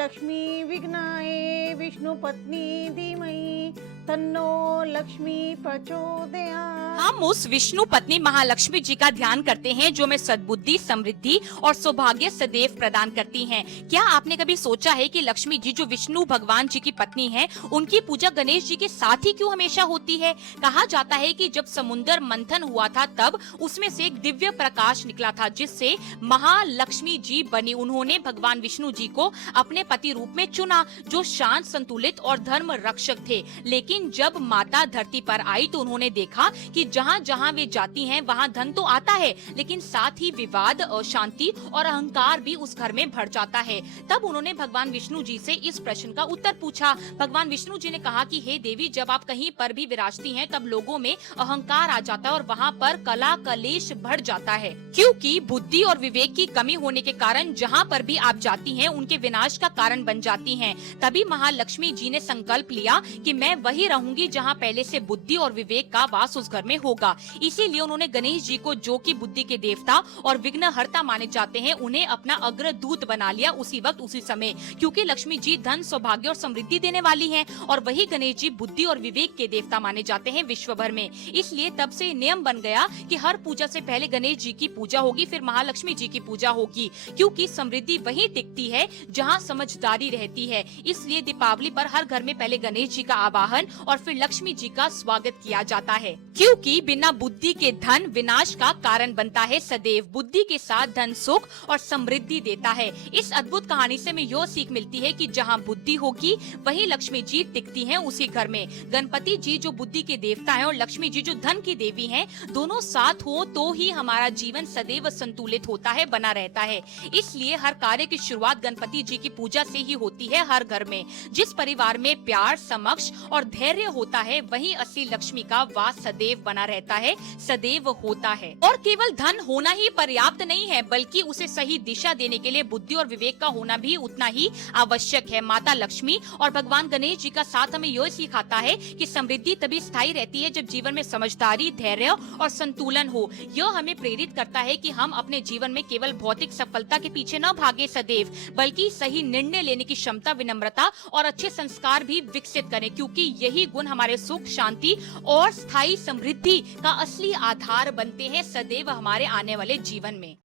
लक्ष्मी विघ्नाय विष्णु पत्नी धीमहि तन्नो लक्ष्मी प्रचोदयात्। हम उस विष्णु पत्नी महालक्ष्मी जी का ध्यान करते हैं जो हमें सद्बुद्धि, समृद्धि और सौभाग्य सदैव प्रदान करती हैं। क्या आपने कभी सोचा है कि लक्ष्मी जी जो विष्णु भगवान जी की पत्नी हैं, उनकी पूजा गणेश जी के साथ ही क्यों हमेशा होती है? कहा जाता है कि जब समुद्र मंथन हुआ था तब उसमें से एक दिव्य प्रकाश निकला था जिससे महालक्ष्मी जी बनी। उन्होंने भगवान विष्णु जी को अपने पति रूप में चुना जो शांत, संतुलित और धर्म रक्षक थे। लेकिन जब माता धरती पर आई तो उन्होंने देखा कि जहाँ जहाँ वे जाती हैं वहाँ धन तो आता है, लेकिन साथ ही विवाद, अशांति और अहंकार भी उस घर में भर जाता है। तब उन्होंने भगवान विष्णु जी से इस प्रश्न का उत्तर पूछा। भगवान विष्णु जी ने कहा कि हे देवी, जब आप कहीं पर भी विराजती हैं तब लोगों में अहंकार आ जाता है और वहाँ पर कला कलेश बढ़ जाता है, क्योंकि बुद्धि और विवेक की कमी होने के कारण जहाँ पर भी आप जाती हैं उनके विनाश का कारण बन जाती हैं। तभी महालक्ष्मी जी ने संकल्प लिया कि मैं वही रहूंगी जहाँ पहले से बुद्धि और विवेक का वास उस घर में होगा। इसीलिए उन्होंने गणेश जी को, जो कि बुद्धि के देवता और विघ्नहर्ता माने जाते हैं, उन्हें अपना अग्रदूत बना लिया उसी वक्त, उसी समय, क्योंकि लक्ष्मी जी धन, सौभाग्य और समृद्धि देने वाली हैं और वही गणेश जी बुद्धि और विवेक के देवता माने जाते हैं विश्व भर में। इसलिए तब से नियम बन गया कि हर पूजा से पहले गणेश जी की पूजा होगी, फिर महालक्ष्मी जी की पूजा होगी, क्योंकि समृद्धि वही टिकती है जहाँ समझदारी रहती है। इसलिए दीपावली पर हर घर में पहले गणेश जी का आवाहन और फिर लक्ष्मी जी का स्वागत किया जाता है, क्योंकि बिना बुद्धि के धन विनाश का कारण बनता है। सदैव बुद्धि के साथ धन सुख और समृद्धि देता है। इस अद्भुत कहानी से हमें यह सीख मिलती है कि जहाँ बुद्धि होगी वही लक्ष्मी जी टिकती हैं उसी घर में। गणपति जी जो बुद्धि के देवता हैं और लक्ष्मी जी जो धन की देवी हैं, दोनों साथ हो तो ही हमारा जीवन सदैव संतुलित होता है, बना रहता है। इसलिए हर कार्य की शुरुआत गणपति जी की पूजा से ही होती है हर घर में। जिस परिवार में प्यार, समक्ष और धैर्य होता है वही असली लक्ष्मी का वास सदैव बना रहता है, सदैव होता है। और केवल धन होना ही पर्याप्त नहीं है, बल्कि उसे सही दिशा देने के लिए बुद्धि और विवेक का होना भी उतना ही आवश्यक है। माता लक्ष्मी और भगवान गणेश जी का साथ हमें यह सिखाता है कि समृद्धि तभी स्थायी रहती है जब जीवन में समझदारी, धैर्य और संतुलन हो। यह हमें प्रेरित करता है कि हम अपने जीवन में केवल भौतिक सफलता के पीछे न भागे सदैव, बल्कि सही निर्णय लेने की क्षमता, विनम्रता और अच्छे संस्कार भी विकसित करें, क्योंकि यही गुण हमारे सुख, शांति और स्थायी समृद्धि का असली आधार बनते हैं सदैव हमारे आने वाले जीवन में।